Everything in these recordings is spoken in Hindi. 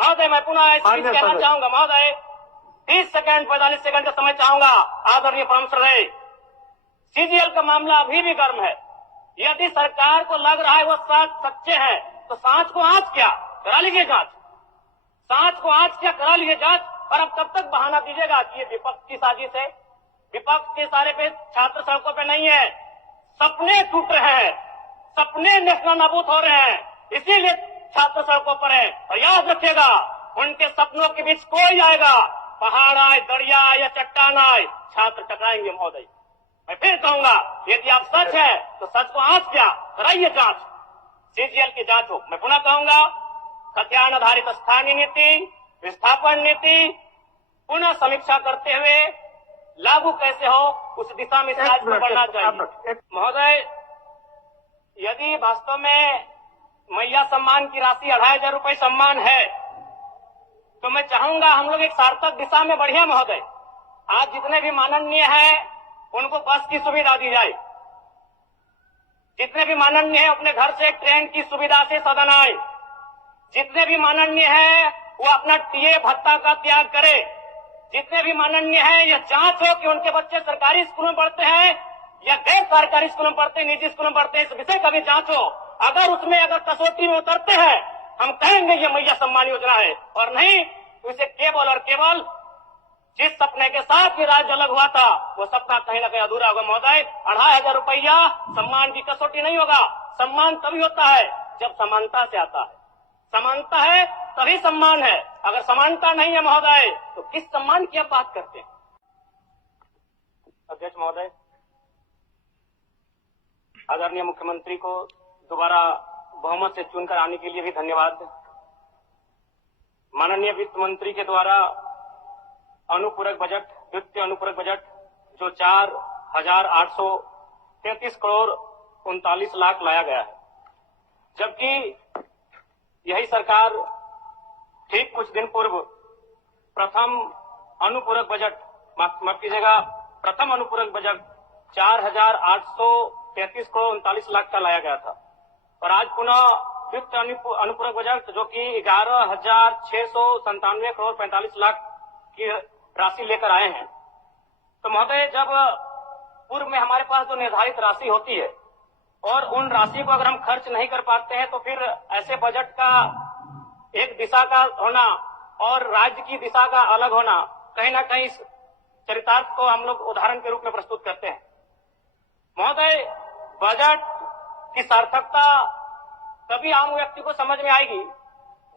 महोदय मैं पुनः इस चीज कहना चाहूंगा महोदय, 30 सेकंड 45 सेकंड का समय चाहूंगा आदरणीय परमश्र रहे। सीजीएल का मामला अभी भी गर्म है। यदि सरकार को लग रहा है वो सच्चे हैं तो सांच को आंच क्या करा लीजिए जांच, सांच को आंच क्या करा लीजिए जांच। और अब कब तक बहाना दीजिएगा कि ये विपक्ष की साजिश है? विपक्ष के सारे पे छात्र सड़कों पे नहीं है, सपने टूट रहे हैं, सपने नेस्ता नाबूद हो रहे हैं, इसीलिए छात्र सड़कों पर है। और याद रखिएगा उनके सपनों के बीच कोई आएगा, पहाड़ आए, दरिया आए या चट्टान आए, छात्र टकराएंगे महोदय। मैं फिर कहूंगा यदि आप सच है तो सच को आंच क्या कराइए जांच, सीजीएल की जांच हो। मैं पुनः कहूंगा खतियान आधारित स्थानीय नीति, विस्थापन नीति पुनः समीक्षा करते हुए लागू कैसे हो उस दिशा में राज्य को बढ़ना चाहिए। महोदय यदि वास्तव में मैया सम्मान की राशि 2500 रुपये सम्मान है तो मैं चाहूंगा हम लोग एक सार्थक दिशा में बढ़िया महोदय। आज जितने भी माननीय हैं उनको बस की सुविधा दी जाए, जितने भी माननीय हैं अपने घर से ट्रेन की सुविधा से सदन आए, जितने भी माननीय हैं वो अपना टीए भत्ता का त्याग करे, जितने भी माननीय हैं यह जांच हो कि उनके बच्चे सरकारी स्कूलों में पढ़ते हैं या गैर सरकारी स्कूलों में पढ़ते हैं, निजी स्कूलों में पढ़ते हैं, इस विषय का भी जांच हो। अगर उसमें अगर कसौटी में उतरते हैं हम कहेंगे ये मैया सम्मान योजना है, और नहीं तो इसे केवल और केवल जिस सपने के साथ ये राज्य अलग हुआ था वो सपना कहीं ना कहीं अधूरा होगा महोदय। 2500 रुपया सम्मान की कसौटी नहीं होगा। सम्मान तभी होता है जब समानता से आता है, समानता है तभी सम्मान है। अगर समानता नहीं है महोदय तो किस सम्मान की आप बात करते हैं? अध्यक्ष महोदय, आदरणीय मुख्यमंत्री को दोबारा बहुमत से चुनकर आने के लिए भी धन्यवाद। माननीय वित्त मंत्री के द्वारा अनुपूरक बजट, वित्तीय अनुपूरक बजट जो 4,833 करोड़ 39 लाख लाया गया है, जबकि यही सरकार ठीक कुछ दिन पूर्व प्रथम अनुपूरक बजट, माफ कीजिएगा, प्रथम अनुपूरक बजट 4,833 करोड़ 39 लाख का लाया गया था। और आज पुनः वित्त अनुपूरक बजट जो कि 11,697 करोड़ 45 लाख की राशि लेकर आए हैं। तो महोदय जब पूर्व में हमारे पास जो निर्धारित राशि होती है और उन राशि को अगर हम खर्च नहीं कर पाते हैं तो फिर ऐसे बजट का एक दिशा का होना और राज्य की दिशा का अलग होना कहीं ना कहीं चरितार्थ को हम लोग उदाहरण के रूप में प्रस्तुत करते हैं। महोदय बजट की सार्थकता तभी आम व्यक्ति को समझ में आएगी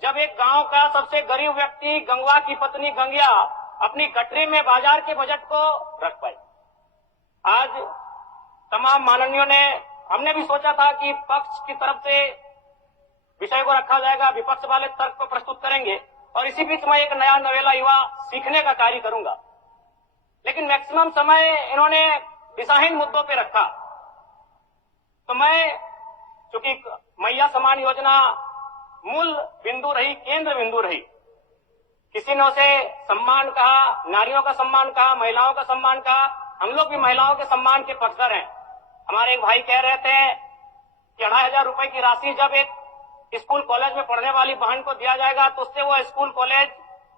जब एक गांव का सबसे गरीब व्यक्ति गंगवा की पत्नी गंगिया अपनी गठरी में बाजार के बजट को रख पाई। आज तमाम माननीयों ने, हमने भी सोचा था कि पक्ष की तरफ से विषय को रखा जाएगा, विपक्ष वाले तर्क को प्रस्तुत करेंगे और इसी बीच में एक नया नवेला युवा सीखने का कार्य करूंगा। लेकिन मैक्सिमम समय इन्होंने दिशाहीन मुद्दों पे रखा। तो मैं, चूंकि मैया सम्मान योजना मूल बिंदु रही, केंद्र बिंदु रही, किसी ने उसे सम्मान कहा, नारियों का सम्मान कहा, महिलाओं का सम्मान कहा, हम लोग भी महिलाओं के सम्मान के पक्षधर हैं। हमारे एक भाई कह रहे थे कि 2500 रुपए की राशि जब एक स्कूल कॉलेज में पढ़ने वाली बहन को दिया जाएगा तो उससे वो स्कूल कॉलेज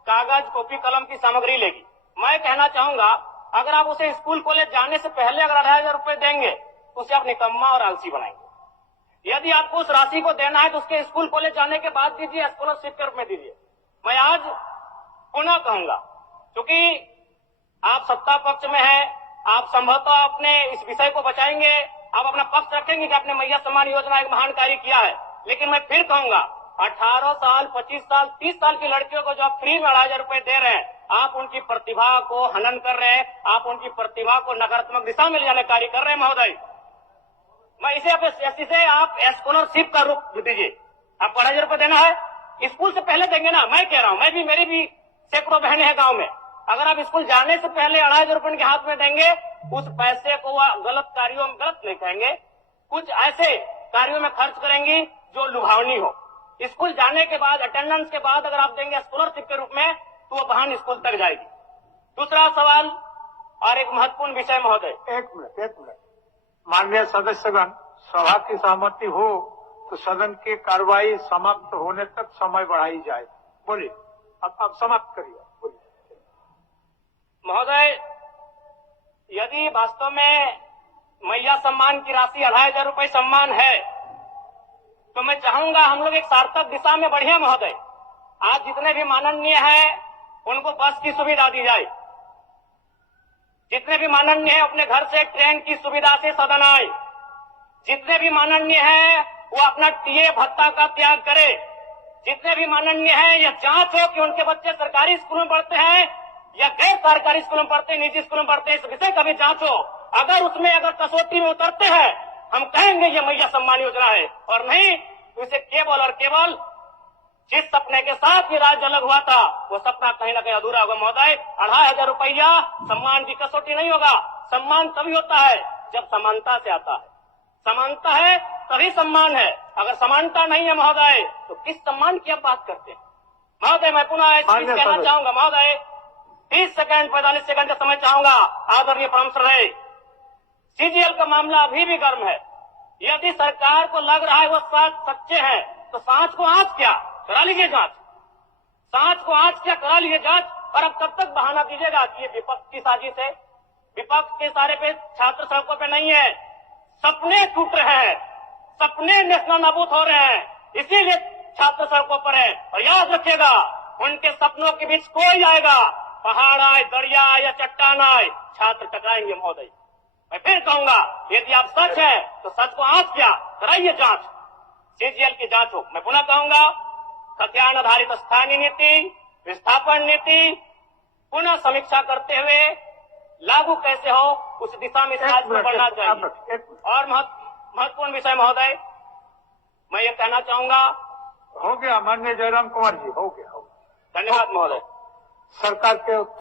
कागज कॉपी कलम की सामग्री लेगी। मैं कहना चाहूंगा अगर आप उसे स्कूल कॉलेज जाने से पहले अगर 2500 रुपए देंगे तो उसे आप निकम्मा और आलसी बनाएंगे। यदि आपको उस राशि को देना है तो उसके स्कूल कॉलेज जाने के बाद दीजिए, स्कॉलरशिप के रूप में दीजिए। मैं आज पुनः कहूंगा क्योंकि आप सत्ता पक्ष में हैं, आप संभवतः अपने इस विषय को बचाएंगे, आप अपना पक्ष रखेंगे कि आपने मैया सम्मान योजना एक महान कार्य किया है। लेकिन मैं फिर कहूंगा 18 साल 25 साल 30 साल की लड़कियों को जो आप फ्री में 2500 रुपए दे रहे हैं, आप उनकी प्रतिभा को हनन कर रहे हैं, आप उनकी प्रतिभा को नकारात्मक दिशा में ले जाने कार्य कर रहे हैं महोदय। मैं इसे आप स्कॉलरशिप का रूप दीजिए। आप 2500 रुपए देना है स्कूल से पहले देंगे ना, मैं कह रहा हूं, मेरी भी सैकड़ों बहनें हैं गांव में। अगर आप स्कूल जाने से पहले 2500 रुपए उनके हाथ में देंगे, उस पैसे को वह गलत कार्यों में, गलत नहीं कहेंगे, कुछ ऐसे कार्यों में खर्च करेंगी जो लुभावनी हो। स्कूल जाने के बाद, अटेंडेंस के बाद अगर आप देंगे स्कॉलरशिप के रूप में तो वो बहन स्कूल तक जाएगी। दूसरा सवाल और एक महत्वपूर्ण विषय महोदय, एक मिनट माननीय सदस्यगण, सभा की सहमति हो तो सदन की कार्रवाई समाप्त होने तक समय बढ़ाई जाए। बोलिए, अब समाप्त करिए, बोलिए। महोदय, यदि वास्तव में मैया सम्मान की राशि 2,500 रुपये सम्मान है, तो मैं चाहूंगा हम लोग एक सार्थक दिशा में बढ़िया महोदय। आज जितने भी माननीय हैं उनको बस की सुविधा दी जाए, जितने भी माननीय हैं अपने घर से ट्रेन की सुविधा से सदन आए, जितने भी माननीय हैं वो अपना टीए भत्ता का त्याग करे, जितने भी माननीय हैं यह जांच हो कि उनके बच्चे सरकारी स्कूल में पढ़ते हैं या गैर सरकारी स्कूल में पढ़ते हैं, निजी स्कूल में पढ़ते हैं, इस विषय का भी जांच हो। अगर उसमें अगर कसौटी में उतरते हैं हम कहेंगे ये मैया सम्मान योजना है, और नहीं तो इसे केवल और केवल जिस सपने के साथ ये राज्य अलग हुआ था वो सपना कहीं ना कहीं अधूरा होगा महोदय। 2,500 रुपया सम्मान की कसौटी नहीं होगा। सम्मान तभी होता है जब समानता से आता है, समानता है तभी सम्मान है। अगर समानता नहीं है महोदय तो किस सम्मान की आप बात करते हैं महोदय? मैं पुनः इस चीज कहना चाहूंगा महोदय, 30 सेकंड 45 सेकंड का समय चाहूंगा। आदरणीय परम श्रद्धेय, सीजीएल का मामला अभी भी गर्म है। यदि सरकार को लग रहा है वो सच्चे हैं तो सांच को आंच क्या करा लीजिए जांच, सांच को आंच क्या करा लीजिए जांच। और अब कब तक बहाना दीजिएगा कि ये विपक्ष की साजिश है? विपक्ष के सारे पे छात्र सड़कों पे नहीं है, सपने टूट रहे हैं, सपने नेशनल नाबूद हो रहे हैं, इसीलिए छात्र सड़कों पर है। और याद रखिएगा उनके सपनों के बीच कोई आएगा, पहाड़ आए, दरिया आए या चट्टान आए, छात्र टकराएंगे महोदय। मैं फिर कहूंगा यदि आप सच है तो सच को आंच क्या कराइए जांच, सीजीएल की जांच हो। मैं पुनः कहूंगा खतियान आधारित स्थानीय नीति, विस्थापन नीति पुनः समीक्षा करते हुए लागू कैसे हो उस दिशा में राज्य को बढ़ना चाहिए। और महत्वपूर्ण विषय महोदय मैं ये कहना चाहूंगा, हो गया माननीय जयराम कुमार जी, हो गया। धन्यवाद महोदय। सरकार के